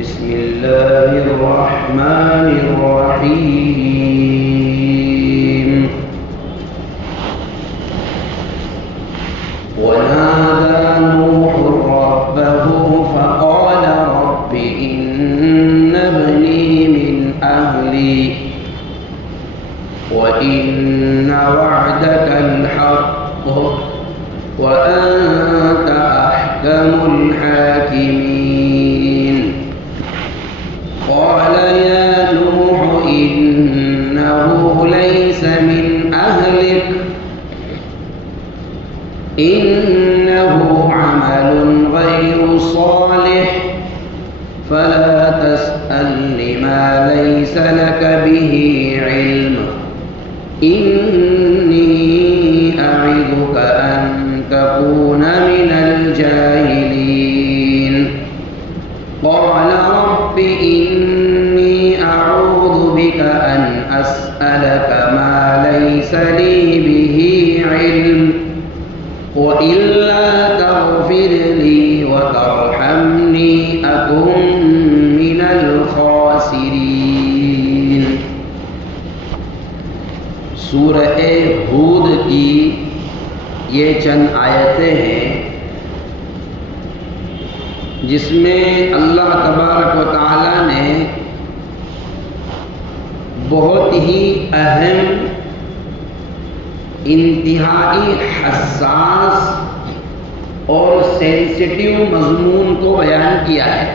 بسم الله الرحمن الرحيم ونادى نوح ربه فقال رب إن ابني من أهلي وإن وعدك الحق وأنت أحكم الحاكمين قال يا نوح إنه ليس من أهلك إنه عمل غير صالح فلا تسألني ما ليس لك به علم إني أعظك أن تكون من الجاهلين قال رب إني أعوذ بك أن أسألك ما ليس لي به علم وإلا تغفر لي وترحمني أكن من الخاسرين۔ سورہ ہود کی یہ چند آیتیں ہیں جس میں اللہ تبارک و تعالی نے بہت ہی اہم، انتہائی حساس اور سینسٹیو مضمون کو بیان کیا ہے۔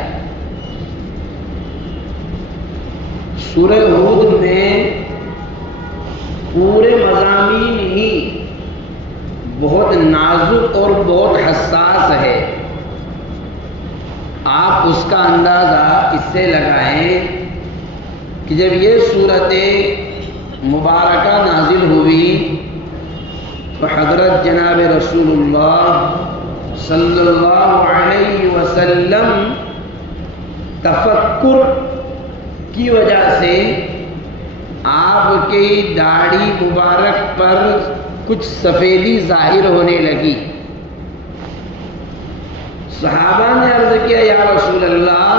سورہ ہود میں پورے مضامین ہی بہت نازک اور بہت حساس ہے۔ آپ اس کا اندازہ اس سے لگائیں کہ جب یہ صورت مبارکہ نازل ہوئی تو حضرت جناب رسول اللہ صلی اللہ علیہ وسلم تفکر کی وجہ سے آپ کی داڑھی مبارک پر کچھ سفیدی ظاہر ہونے لگی۔ صحابہ نے عرض کیا یا رسول اللہ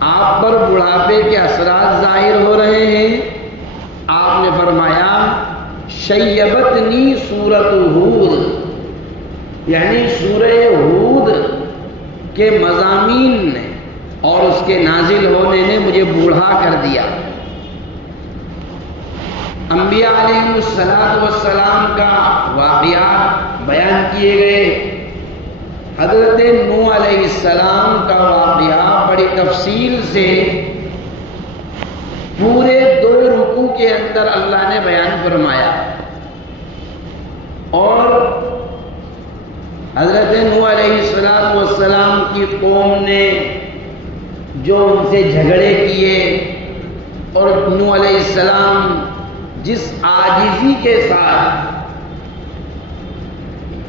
آپ پر بڑھاپے کے اثرات ظاہر ہو رہے ہیں؟ آپ نے فرمایا شیبتنی سورۃ ہود، یعنی سورہ ہود کے مضامین نے اور اس کے نازل ہونے نے مجھے بوڑھا کر دیا۔ انبیاء علیہ السلام کا واقعات بیان کیے گئے، حضرت نوح علیہ السلام کا واقعہ بڑی تفصیل سے پورے 2 رکوع کے اندر اللہ نے بیان فرمایا، اور حضرت نوح علیہ السلام کی قوم نے جو ان سے جھگڑے کیے اور نوح علیہ السلام جس عاجزی کے ساتھ،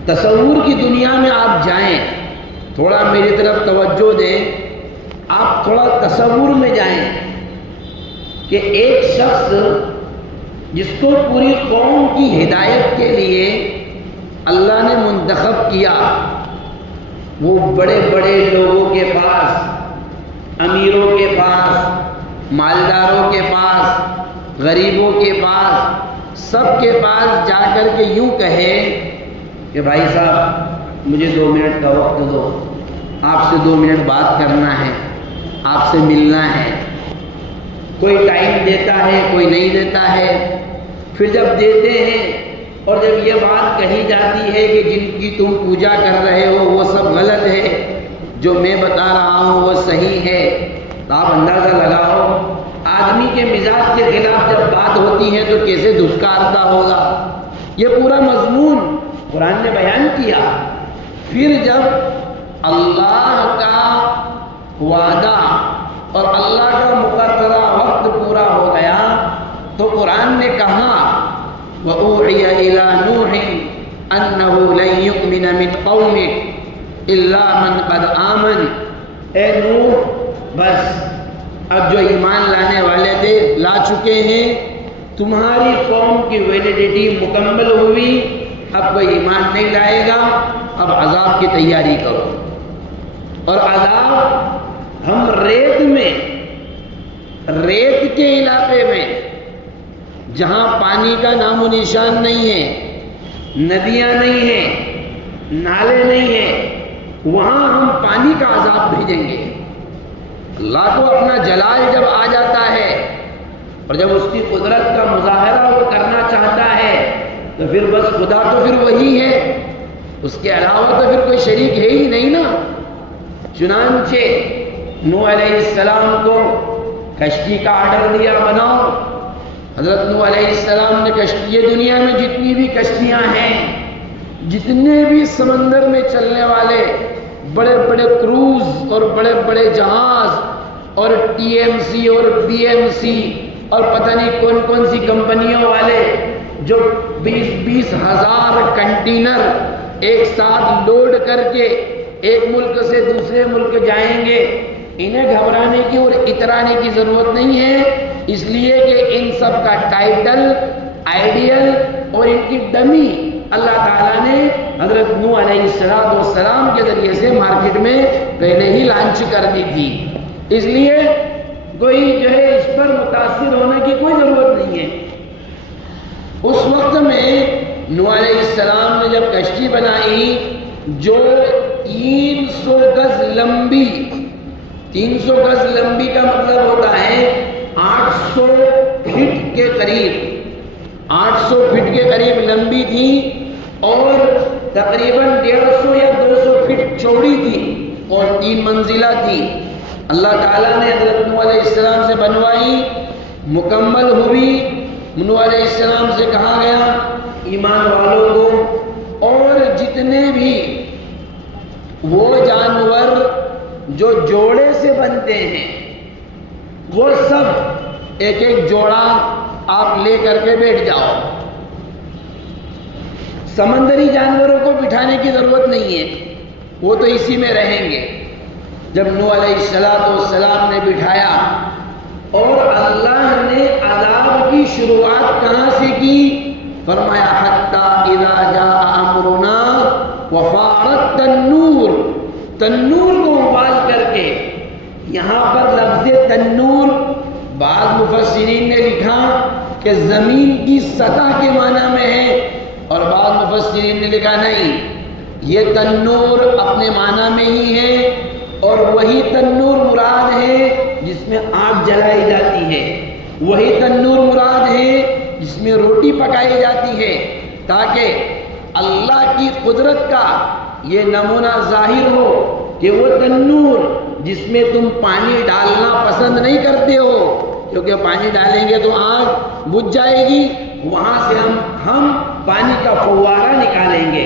تصور کی دنیا میں آپ جائیں، تھوڑا میری طرف توجہ دیں، آپ تھوڑا تصور میں جائیں کہ ایک شخص جس کو پوری قوم کی ہدایت کے لیے اللہ نے منتخب کیا، وہ بڑے بڑے لوگوں کے پاس، امیروں کے پاس، مالداروں کے پاس، غریبوں کے پاس، سب کے پاس جا کر کے یوں کہے کہ بھائی صاحب مجھے 2 منٹ کا وقت دو، آپ سے 2 منٹ بات کرنا ہے، آپ سے ملنا ہے۔ کوئی ٹائم دیتا ہے، کوئی نہیں دیتا ہے۔ پھر جب دیتے ہیں اور جب یہ بات کہی جاتی ہے کہ جن کی تم پوجا کر رہے ہو وہ سب غلط ہے، جو میں بتا رہا ہوں وہ صحیح ہے، تو آپ اندازہ لگاؤ آدمی کے مزاج کے خلاف جب بات ہوتی ہے تو کیسے دھتکارتا ہوگا۔ یہ پورا مضمون قرآن نے بیان کیا۔ پھر جب اللہ کا وعدہ اور اللہ کا مقررہ وقت پورا ہو گیا تو قرآن نے کہا وَأُوحِيَ إِلَى نُوحٍ أَنَّهُ لَن يُؤْمِنَ مِنْ قَوْمِكَ إِلَّا مَنْ قَدْ آمَنَ، اے نوح بس اب جو ایمان لانے والے تھے لا چکے ہیں، تمہاری قوم کی ویلیڈیٹی مکمل ہوئی، اب کوئی ایمان نہیں لائے گا، اب عذاب کی تیاری کرو۔ اور عذاب ہم ریل کے علاقے میں جہاں پانی کا نام و نشان نہیں ہے، ندیاں نہیں ہیں، نالے نہیں ہیں، وہاں ہم پانی کا عذاب بھیجیں گے۔ اللہ کو اپنا جلال جب آ جاتا ہے اور جب اس کی قدرت کا مظاہرہ وہ کرنا چاہتا ہے تو پھر بس خدا تو پھر وہی ہے، اس کے علاوہ تو پھر کوئی شریک ہے ہی نہیں نا۔ چنانچہ نوح علیہ السلام کو کشتی کا آرڈر دیا، بناؤ۔ حضرت نوح علیہ السلام نے کشتی، یہ دنیا میں جتنی بھی کشتیاں ہیں، جتنے بھی سمندر میں چلنے والے بڑے بڑے کروز اور بڑے بڑے جہاز اور ٹی ایم سی اور بی ایم سی اور پتہ نہیں کون کون سی کمپنیوں والے جو 20-20 ہزار کنٹینر ایک ساتھ لوڈ کر کے ایک ملک سے دوسرے ملک جائیں گے، انہیں گھبرانے کی اور اترانے کی ضرورت نہیں ہے، اس لیے کہ ان سب کا ٹائٹل، آئیڈیل اور ان کی ڈمی اللہ تعالیٰ نے حضرت نوح علیہ السلام کے ذریعے سے مارکیٹ میں پہلے ہی لانچ کر دی تھی، اس لیے کوئی جو ہے اس پر متاثر ہونے کی کوئی ضرورت نہیں ہے۔ اس وقت میں نوح علیہ السلام نے جب کشتی بنائی جو 300 گز لمبی، 300 گز لمبی کا مطلب ہوتا ہے 800 فٹ کے قریب، 800 فٹ کے قریب لمبی تھی اور تقریباً 150 یا 200 فٹ چوڑی تھی اور 3 منزلہ تھی۔ اللہ تعالیٰ نے حضرت نوح علیہ السلام سے بنوائی، مکمل ہوئی۔ نوح علیہ السلام سے کہا گیا ایمان والوں کو اور جتنے بھی وہ جانور جو جوڑے سے بنتے ہیں وہ سب ایک ایک جوڑا آپ لے کر کے بیٹھ جاؤ، سمندری جانوروں کو بٹھانے کی ضرورت نہیں ہے، وہ تو اسی میں رہیں گے۔ جب نوح علیہ السلام نے بٹھایا اور اللہ نے عذاب کی شروعات کہاں سے کی؟ فرمایا حتی اذا جاء امرنا وفارت تنور، تنور کو ابال کر کے، یہاں پر لفظ تنور بعض مفسرین نے لکھا کہ زمین کی سطح کے معنی میں ہے اور بعض مفسرین نے لکھا نہیں، یہ تنور اپنے معنی میں ہی ہے اور وہی تنور مراد ہے جس میں آگ جلائی جاتی ہے، وہی تنور مراد ہے جس میں روٹی پکائی جاتی ہے، تاکہ اللہ کی قدرت کا یہ نمونہ ظاہر ہو کہ وہ تنور جس میں تم پانی ڈالنا پسند نہیں کرتے ہو کیونکہ پانی ڈالیں گے تو آگ بجھ جائے گی، وہاں سے ہم پانی کا فوارہ نکالیں گے،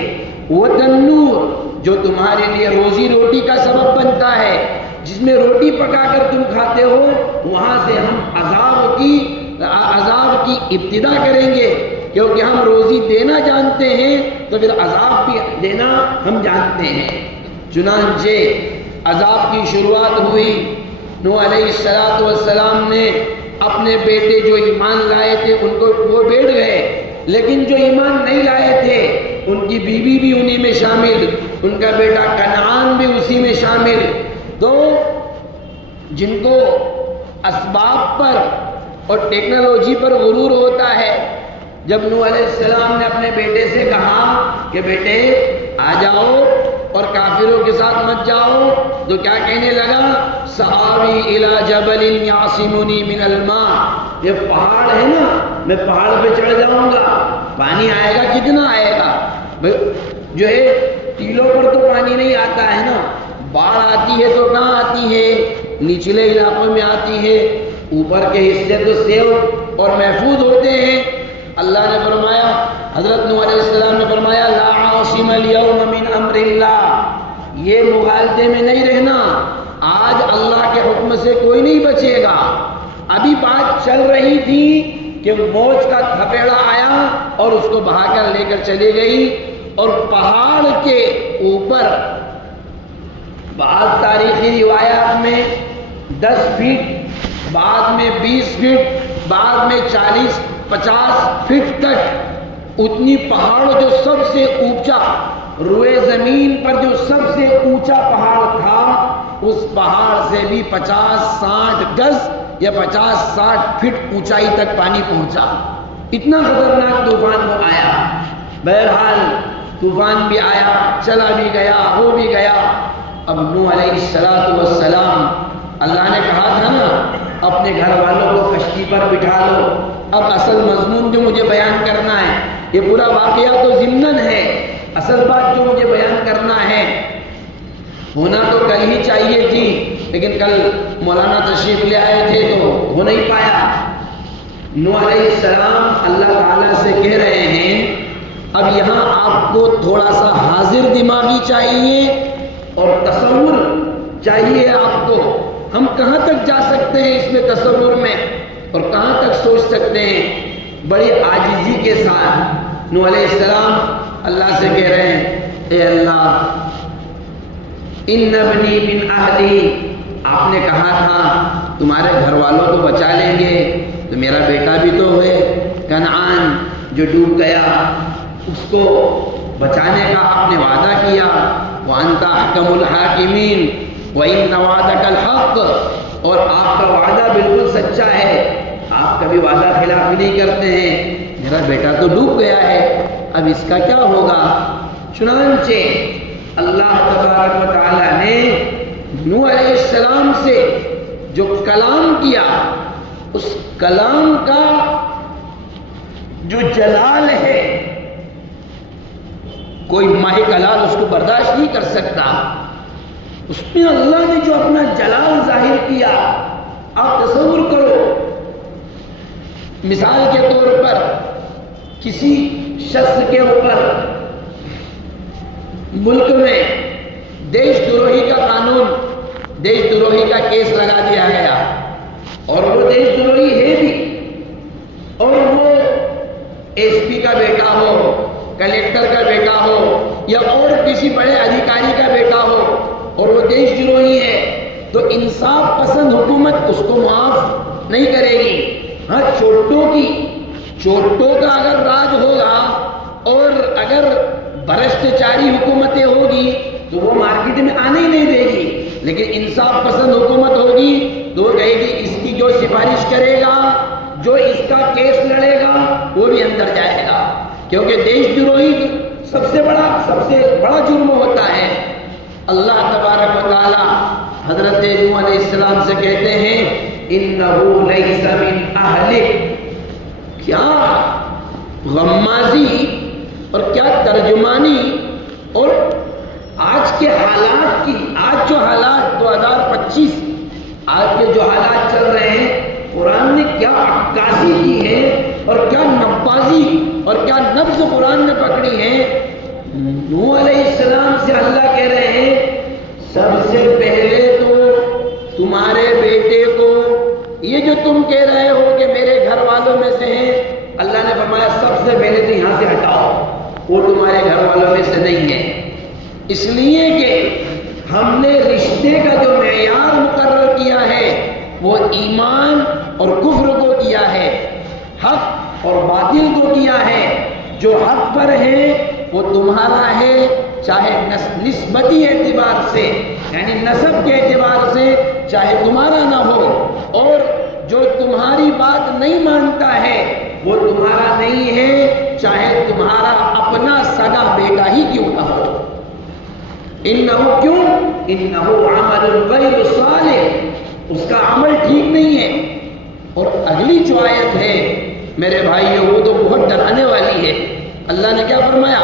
وہ تنور جو تمہارے لیے روزی روٹی کا سبب بنتا ہے، جس میں روٹی پکا کر تم کھاتے ہو، وہاں سے ہم عذاب کی ابتدا کریں گے، کیونکہ ہم روزی دینا جانتے ہیں تو پھر عذاب بھی دینا ہم جانتے ہیں۔ چنانچہ عذاب کی شروعات ہوئی۔ نوح علیہ السلام نے اپنے بیٹے جو ایمان لائے تھے ان کو وہ بیٹھ گئے، لیکن جو ایمان نہیں لائے تھے ان کی بیوی بھی انہی میں شامل، ان کا بیٹا کنعان بھی اسی میں شامل۔ تو جن کو اسباب پر اور ٹیکنالوجی پر غرور ہوتا ہے، جب نوح علیہ السلام نے اپنے بیٹے سے کہا کہ بیٹے آ جاؤ اور کافروں کے ساتھ مت جاؤ، تو کیا کہنے لگا؟ سآوی الی جبل یعصمنی من الماء، یہ پہاڑ ہے نا، میں پہاڑ پہ چڑھ جاؤں گا، پانی آئے گا، کتنا آئے گا؟ جو ہے ٹیلوں پر تو پانی نہیں آتا ہے نا، باڑھ آتی ہے تو کہاں آتی ہے؟ نچلے علاقوں میں آتی ہے، اوپر کے حصے تو سیو اور محفوظ ہوتے ہیں۔ اللہ نے فرمایا، حضرت نوح علیہ السلام نے فرمایا لا عاصم اليوم من امر اللہ، یہ مغالطے میں نہیں رہنا، آج اللہ کے حکم سے کوئی نہیں بچے گا۔ ابھی بات چل رہی تھی کہ موج کا تھپیڑا آیا اور اس کو بہا کر لے کر چلی گئی، اور پہاڑ کے اوپر بعض تاریخی روایات میں 10 فٹ، بعد میں 20 فٹ، بعد میں 40-50 فٹ تک اتنی پہاڑ جو سب سے اونچا روئے زمین پر جو سب سے اونچا پہاڑ تھا، اس پہاڑ سے بھی 50-60 گز یا 50-60 فٹ اونچائی تک پانی پہنچا. اتنا خطرناک طوفان وہ آیا. بہرحال طوفان بھی آیا، چلا بھی گیا، ہو بھی گیا. اب نوح علیہ السلام، اللہ نے کہا تھا نا اپنے گھر والوں کو کشتی پر بٹھا لو. اب اصل مضمون جو مجھے بیان کرنا ہے، یہ پورا واقعہ تو ضمناً ہے، اصل بات جو مجھے بیان کرنا ہے ہونا تو کل ہی چاہیے تھی، لیکن کل مولانا تشریف لے آئے تھے تو ہو نہیں پایا. نوح علیہ السلام اللہ تعالیٰ سے کہہ رہے ہیں اب یہاں آپ کو تھوڑا سا حاضر دماغی چاہیے اور تصور چاہیے آپ کو. ہم کہاں تک جا سکتے ہیں اس میں تصور میں اور کہاں تک سوچ سکتے ہیں. بڑی عاجزی کے ساتھ نوح علیہ السلام اللہ سے کہہ رہے ہیں اے اللہ ان ابنی من اہلی، آپ نے کہا تھا تمہارے گھر والوں کو بچا لیں گے، تو میرا بیٹا بھی تو ہے کنعان جو ڈوب گیا، اس کو بچانے کا آپ نے وعدہ کیا. وَأَنْتَ أَحْكَمُ الْحَاكِمِينَ وَإِنَّ وَعْدَكَ الْحَقُّ، اور آپ کا وعدہ بالکل سچا ہے، آپ کبھی وعدہ خلاف نہیں کرتے ہیں. میرا بیٹا تو ڈوب گیا ہے، اب اس کا کیا ہوگا؟ چنانچہ اللہ تبارک و تعالیٰ نے نوح علیہ السلام سے جو کلام کیا، اس کلام کا جو جلال ہے کوئی ماہ کلال اس کو برداشت نہیں کر سکتا. اس میں اللہ نے جو اپنا جلال ظاہر کیا، آپ تصور کرو مثال کے طور پر کسی شخص کے اوپر ملک میں دیش دروہی کا قانون، دیش دروہی کا کیس لگا دیا گیا، اور وہ دیش دروہی ہے بھی، اور وہ ایس پی کا بیٹا ہو، کلیکٹر کا بیٹا ہو یا اور کسی بڑے ادھیکاری کا بیٹا ہو، اور وہ دیش دروہی ہے، تو انصاف پسند حکومت اس کو معاف نہیں کرے گی. ہاں چوٹوں کا اگر راج ہوگا اور اگر بھرشٹاچاری حکومتیں ہوگی تو وہ مارکیٹ میں آنے ہی نہیں دے گی. لیکن انصاف پسند حکومت ہوگی تو وہ کہے گی اس کی جو سفارش کرے گا، جو اس کا کیس لڑے گا وہ بھی اندر جائے گا. کیونکہ دیش دروہی سب سے بڑا جرم ہوتا ہے. اللہ تبارک و تعالی حضرت نوح علیہ السلام سے کہتے ہیں انہ لیس من اہلک. کیا غمازی اور کیا ترجمانی اور آج کے حالات کی، آج جو حالات 2025 آج کے جو حالات چل رہے ہیں، قرآن نے کیا عکاسی کی ہے اور کیا نبازی اور کیا نبض قرآن نے پکڑی ہے. نوح علیہ السلام سے اللہ کہہ رہے ہیں سب سے پہلے تو تمہارے بیٹے کو، یہ جو تم کہہ رہے ہو کہ میرے گھر والوں میں سے ہیں، اللہ نے فرمایا سب سے پہلے تو یہاں سے ہٹاؤ، وہ تمہارے گھر والوں میں سے نہیں ہے. اس لیے کہ ہم نے رشتے کا جو معیار مقرر کیا ہے وہ ایمان اور کفر کو کیا ہے، حق اور باطل کو کیا ہے. جو حق پر ہے وہ تمہارا ہے، چاہے نسبتی اعتبار سے یعنی نسب کے اعتبار سے چاہے تمہارا نہ ہو، اور جو تمہاری بات نہیں مانتا ہے وہ تمہارا نہیں ہے، چاہے تمہارا اپنا سگا بیٹا ہی کیوں نہ ہو. انہو کیوں؟ انہو عمل غیر صالح، اس کا عمل ٹھیک نہیں ہے. اور اگلی جو آیت ہے میرے بھائیو وہ تو بہت ڈرانے والی ہے. اللہ نے کیا فرمایا؟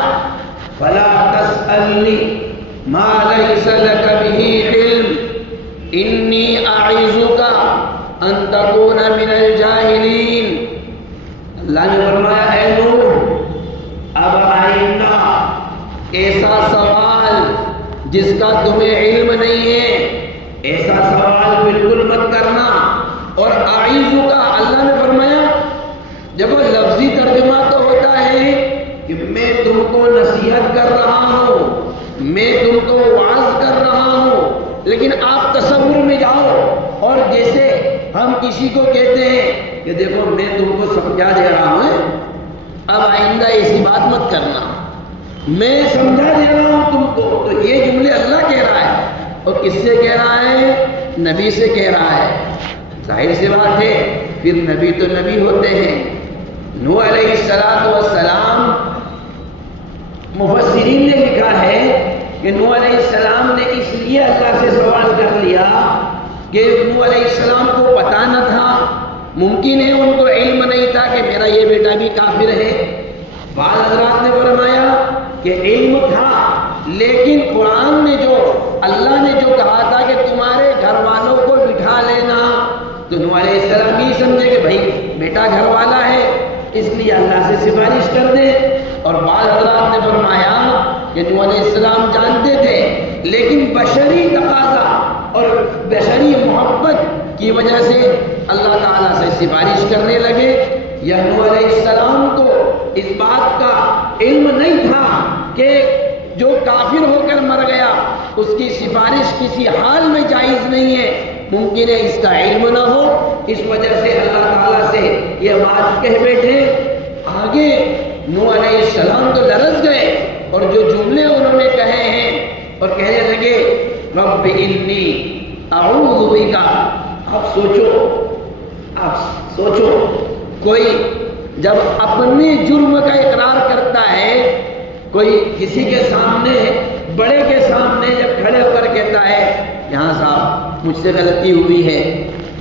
فَلَا تَسْأَلْنِي مَا لَيْسَ لَكَ بِهِ عِلْمٍ إِنِّي أَعِظُكَ أَن تَكُونَ مِنَ الْجَاهِلِينَ. اللہ نے فرمایا اے نوح اب آئندہ ایسا سوال جس کا تمہیں علم نہیں ہے ایسا سوال بالکل مت کرنا. اور اعیذک، اللہ نے فرمایا جب وہ لفظی ترجمہ تو ہوتا ہے کہ میں تم کو نصیحت کر رہا ہوں، میں تم کو وعظ کر رہا ہوں، لیکن آپ تصور میں جاؤ اور جیسے ہم کسی کو کہتے ہیں کہ دیکھو میں تم کو سمجھا دے رہا ہوں، اب آئندہ ایسی بات مت کرنا، میں سمجھا دے رہا ہوں تم کو. تو یہ جملے اللہ کہہ رہا ہے، اور کس سے کہہ رہا ہے؟ نبی سے کہہ رہا ہے. ظاہر سی بات ہے پھر نبی تو نبی ہوتے ہیں۔ نوح علیہ السلام، مفسرین نے لکھا ہے کہ نوح علیہ السلام نے اس لیے اللہ سے سوال کر لیا کہ نوح علیہ السلام کو پتہ نہ تھا، ممکن ہے ان کو علم نہیں تھا کہ میرا یہ بیٹا بھی کافر ہے۔ بعض حضرات نے فرمایا کہ علم تھا، لیکن قرآن نے جو، اللہ نے جو کہا تھا کہ تمہارے گھر والوں کو بٹھا لینا، تو نوح علیہ السلام یہ سمجھے کہ بھائی بیٹا گھر والا ہے اس لیے اللہ سے سفارش کر دے۔ اور بعض حضرات نے فرمایا کہ نوح علیہ السلام جانتے تھے، لیکن بشری تقاضا اور بشری محبت کی وجہ سے اللہ تعالیٰ سے سفارش کرنے لگے۔ یا نوح علیہ السلام کو اس بات کا علم نہیں تھا کہ جو کافر ہو کر مر گیا اس کی سفارش کسی حال میں جائز نہیں ہے، ممکن ہے اس کا علم نہ ہو، اس وجہ سے اللہ تعالیٰ سے یہ بات کہہ بیٹھے۔ آگے نوح علیہ السلام تو لرز گئے اور جو جملے انہوں نے کہے ہیں اور کہنے لگے رب انی اعوذ بک۔ آپ سوچو کوئی جب اپنے جرم کا اقرار کرتا ہے، کوئی کسی کے سامنے، بڑے کے سامنے جب کھڑے ہو کر کہتا ہے یہاں صاحب مجھ سے غلطی ہوئی ہے،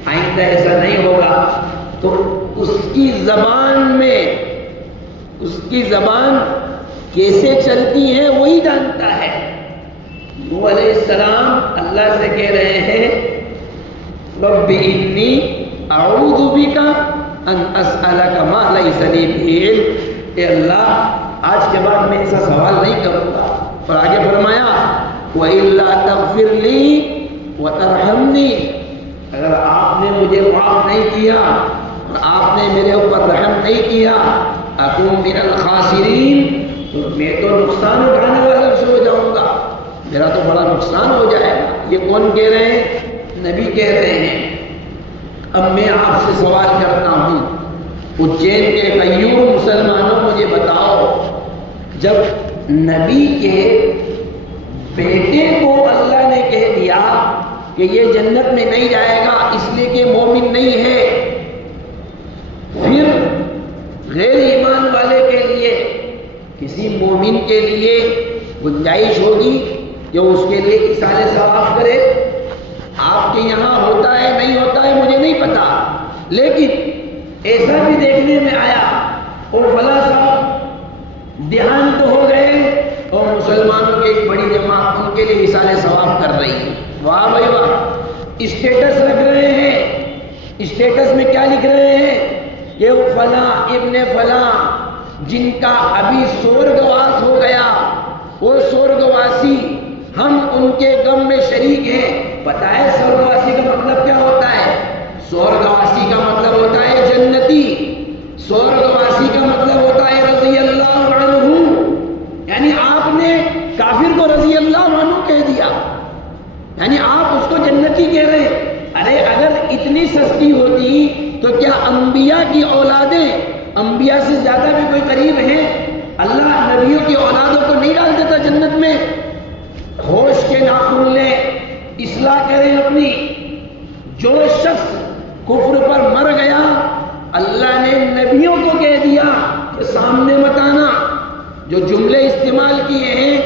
آئندہ ایسا نہیں ہوگا، تو اس کی زبان میں، اس کی زبان کیسے چلتی ہے وہی جانتا ہے۔ نوح علیہ السلام اللہ سے کہہ رہے ہیں رب انی اعوذ بک ان اسألک ما لیس لی بہ علم۔ اے اللہ آج کے بعد میں ایسا سوال نہیں کروں گا۔ اور آگے فرمایا وَإِلَّا تَغْفِرْ لِي وَتَرْحَمْنِي، اگر آپ نے مجھے معاف نہیں کیا اور آپ نے میرے اوپر رحم نہیں کیا، اکون من الخاسرین، تو میں تو نقصان اٹھانے والا سے ہو جاؤں گا، میرا تو بڑا نقصان ہو جائے گا۔ یہ کون کہہ رہے ہیں؟ نبی کہہ رہے ہیں۔ اب میں آپ سے سوال کرتا ہوں، اجین کے غیور مسلمانوں مجھے بتاؤ، جب نبی کے بیٹے کو اللہ نے کہہ دیا کہ یہ جنت میں نہیں جائے گا اس لیے کہ مومن نہیں ہے، پھر غیر ایمان والے کے لیے، کسی مومن کے لیے گنجائش ہوگی کہ اس کے لیے ایصال ثواب کرے؟ آپ کے یہاں ہوتا ہے نہیں ہوتا ہے مجھے نہیں پتا، لیکن ایسا بھی دیکھنے میں آیا اور فلاں صاحب دیہانت ہو گئے اور مسلمانوں کی ایک بڑی جماعت ان کے لیے ایصال ثواب کر رہی ہے۔ واہ بھائی واہ، اسٹیٹس رکھ رہے ہیں، اسٹیٹس میں کیا لکھ رہے ہیں کہ وہ فلاں ابن فلاں جن کا ابھی سورگواس ہو گیا، وہ سورگواسی، ہم ان کے غم میں شریک ہیں۔ پتہ ہے سورگواسی کا مطلب کیا ہوتا ہے؟ سورگواسی کا مطلب ہوتا ہے جنتی، سورگواسی کا مطلب ہوتا ہے رضی اللہ عنہ، یعنی آپ نے کافر کو رضی اللہ عنہ کہہ دیا، یعنی آپ اس کو جنتی کہہ رہے ہیں۔ ارے اگر اتنی سستی ہوتی تو کیا انبیاء کی اولادیں انبیاء سے زیادہ بھی کوئی قریب ہیں؟ اللہ نبیوں کی اولادوں کو نہیں ڈال دیتا جنت میں؟ ہوش کے ناخن لیں، اصلاح کریں اپنی۔ جو شخص کفر پر مر گیا اللہ نے نبیوں کو کہہ دیا کہ سامنے مت آنا۔ جو جملے استعمال کیے ہیں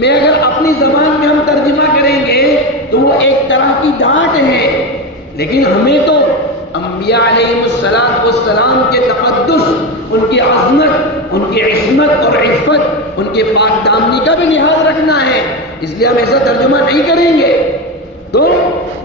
میں اگر اپنی زبان میں ہم ترجمہ کریں گے تو وہ ایک طرح کی ڈانٹ ہے، لیکن ہمیں تو انبیاء علیہ السلام کے تقدس، ان کی عظمت، ان کی عصمت اور عفت، ان کے پاک دامنی کا بھی لحاظ رکھنا ہے، اس لیے ہم ایسا ترجمہ نہیں کریں گے۔ تو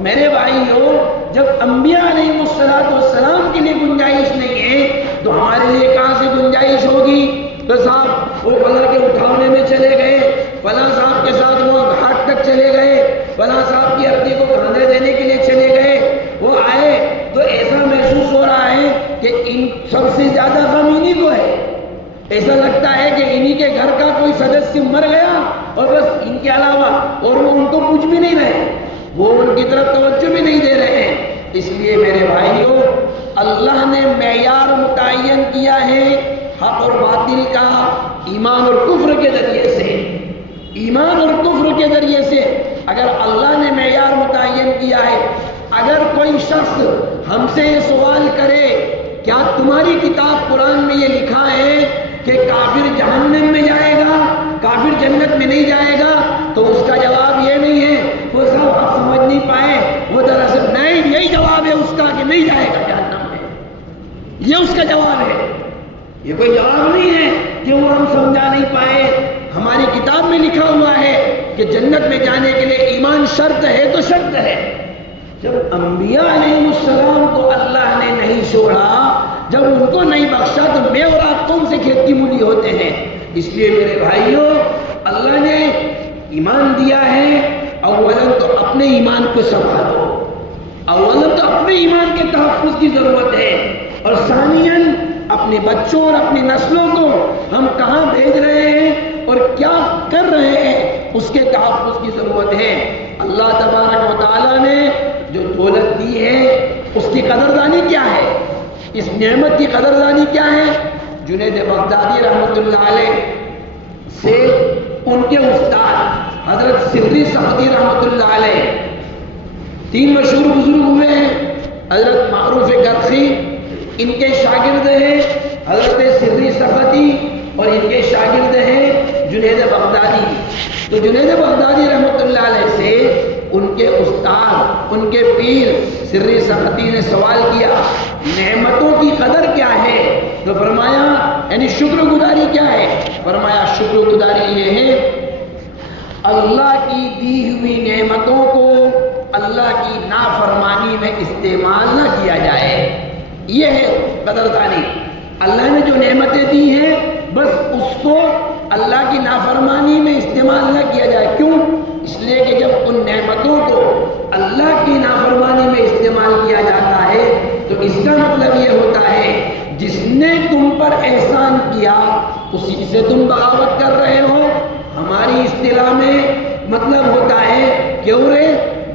میرے بھائیوں، جب انبیاء علیہ السلام کے لیے گنجائش نہیں ہے تو ہمارے لیے کہاں سے گنجائش ہوگی؟ تو صاحب وہ فلاں کے اٹھانے میں چلے گئے، فلاں صاحب کے ساتھ وہ گھاٹ تک چلے گئے، فلاں صاحب کی اپنی کو کھانے دینے کے لیے چلے گئے، وہ آئے تو ایسا محسوس ہو رہا ہے کہ ان سب سے زیادہ غم انہی کو ہے۔ ایسا لگتا ہے کہ انہی کے گھر کا کوئی سدسیہ مر گیا اور بس ان کے علاوہ، اور وہ ان کو کچھ بھی نہیں رہے، وہ ان کی طرف توجہ بھی نہیں دے رہے ہیں۔ اس لیے میرے بھائیوں، اللہ نے معیار متعین کیا ہے حق اور باطل کا ایمان اور کفر کے ذریعے سے۔ ایمان اور کفر کے ذریعے سے اگر اللہ نے معیار متعین کیا ہے، اگر کوئی کوئی شخص ہم سے یہ سوال کرے کیا تمہاری کتاب قرآن میں یہ لکھا ہے کہ کافر جہنم میں جائے گا، کافر جنت میں نہیں جائے گا، تو اس کا جواب یہ نہیں ہے وہ سب آپ سمجھ نہیں پائے، وہ دراصل نہیں، یہی جواب ہے اس کا کہ نہیں جائے گا جہنم میں، یہ اس کا جواب ہے۔ یہ کوئی جواب نہیں ہے کہ وہ ہم سمجھا نہیں پائے، ہماری کتاب میں لکھا ہوا ہے کہ جنت میں جانے کے لیے ایمان شرط ہے تو شرط ہے۔ جب انبیاء علیہ السلام کو اللہ نے نہیں چھوڑا، جب ان کو نہیں بخشا، تو میں اور آپ کون سے کھیت کی مولی ہوتے ہیں؟ اس لیے میرے بھائیوں، اللہ نے ایمان دیا ہے، اولاً تو اپنے ایمان کو سنبھالو، اولاً تو اپنے ایمان کے تحفظ کی ضرورت ہے، اور ثانیاً اپنے بچوں اور اپنی نسلوں کو ہم کہاں بھیج رہے ہیں اور کیا کر رہے ہیں اس کے تحفظ کی ضرورت ہے۔ اللہ تبارک و تعالیٰ نے جو دولت دی ہے اس کی قدردانی کیا ہے، اس نعمت کی قدردانی کیا ہے؟ جنید بغدادی رحمۃ اللہ علیہ سے ان کے استاد حضرت سری سختی رحمۃ اللہ علیہ، تین مشہور بزرگ ہوئے ہیں، حضرت معروف کرخی ان کے شاگرد ہیں، حضرت سری سختی، اور ان کے شاگرد ہیں جنید بغدادی۔ تو جنید بغدادی رحمۃ اللہ علیہ سے ان کے استاد، ان کے پیر سری سختی نے سوال کیا نعمتوں کی قدر کیا ہے؟ تو فرمایا یعنی شکر گزاری کیا ہے؟ فرمایا شکر گزاری یہ ہے اللہ کی دی ہوئی نعمتوں کو اللہ کی نافرمانی میں استعمال نہ کیا جائے، یہ ہے قدردانی۔ اللہ نے جو نعمتیں دی ہیں بس اس کو اللہ کی نافرمانی میں استعمال نہ کیا جائے۔ کیوں؟ اس لیے کہ جب ان نعمتوں کو اللہ کی نافرمانی میں استعمال کیا جاتا ہے تو اس کا مطلب یہ ہوتا ہے جس نے تم پر احسان کیا اسی سے تم بغاوت کر رہے ہو۔ ہماری اصطلاح میں مطلب ہوتا ہے کہ رے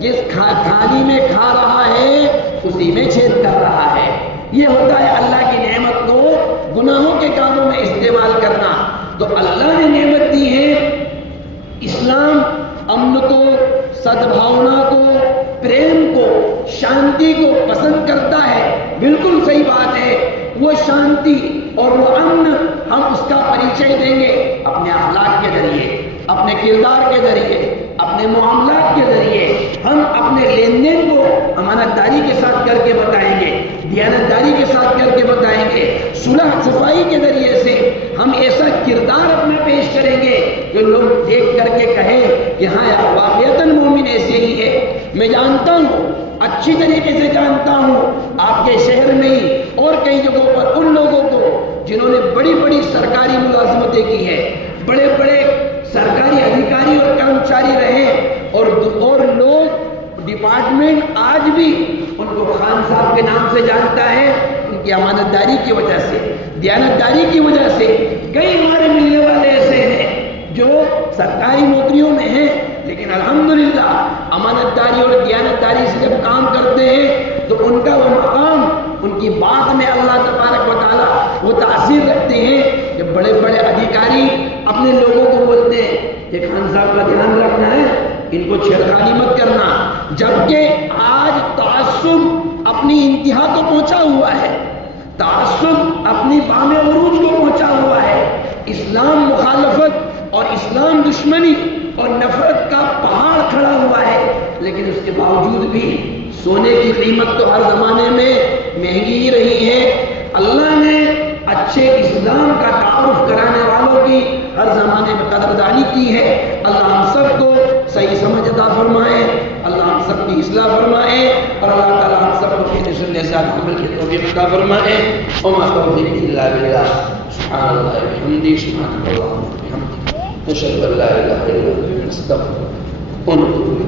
جس تھالی میں کھا رہا ہے اسی میں چھید کر رہا ہے، یہ ہوتا ہے اللہ کی نعمت کو گناہوں کے کاموں میں استعمال کرنا۔ تو اللہ نے نعمت دی ہے اسلام، امن کو، سدبھاونا کو، پریم کو، شانتی کو پسند کرتا ہے، بالکل صحیح بات ہے۔ وہ شانتی اور وہ امن ہم اس کا پریچے دیں گے اپنے اخلاق کے ذریعے، اپنے کردار کے ذریعے، اپنے معاملات کے ذریعے، ہم اپنے لین دین کو امانت داری کے ساتھ کر کے بتائیں گے، دیانت داری کے ساتھ کر کے بتائیں گے، صلح صفائی کے ذریعے سے ہم ایسا کردار اپنا پیش کریں گے کہ لوگ دیکھ کر کے کہیں کہ ہاں یار واقعتاً مومن ایسے ہی ہے۔ میں جانتا ہوں، اچھی طریقے سے جانتا ہوں، آپ کے شہر میں ہی اور کئی جگہوں پر ان لوگوں کو جنہوں نے بڑی بڑی سرکاری ملازمتیں کی ہے، بڑے بڑے سرکاری ادھیکاری اور کرمچاری رہے، اور لوگ ڈپارٹمنٹ آج بھی ان کو خان صاحب کے نام سے جانتا ہے، ان کی امانت داری کی وجہ سے، دیانت داری کی وجہ سے۔ کئی ہمارے ملنے والے ایسے ہیں جو سرکاری نوکریوں میں ہیں لیکن الحمدللہ امانت داری اور دیانت داری سے جب کام کرتے ہیں تو ان کا وہ مقام، ان کی بات میں اللہ تبارک و تعالیٰ وہ تاثیر رکھتے ہیں کہ بڑے بڑے ادھیکاری اپنے لوگوں کو بولتے ہیں کہ خان صاحب کا دھیان رکھنا ہے، ان کو چھیڑخانی مت کرنا، جبکہ آج تعصب اپنی انتہا کو پہنچا ہوا ہے، تعصب اپنی بام عروج کو پہنچا ہوا ہے، اسلام مخالفت اور اسلام دشمنی اور نفرت کا پہاڑ کھڑا ہوا ہے، لیکن اس کے باوجود بھی سونے کی قیمت تو ہر زمانے میں مہنگی ہی رہی ہے۔ اللہ نے اچھے اسلام کا تعارف کرانے والوں کی ہر زمانے میں قدردانی کی ہے۔ اللہ ہم سب کو صحیح سمجھ عطا فرمائے، اللہ ہم سب کی اصلاح فرمائے، اور اللہ تعالیٰ ہم سب کو اپنے سننے سے عمل کی توفیق عطا فرمائے۔ وما توفیقی الا باللہ، سبحان اللہ وبحمدہ، سبحان اللہ وبحمدہ، نشہد ان لا الہ الا اللہ، نستغفرک ونتوب الیہ۔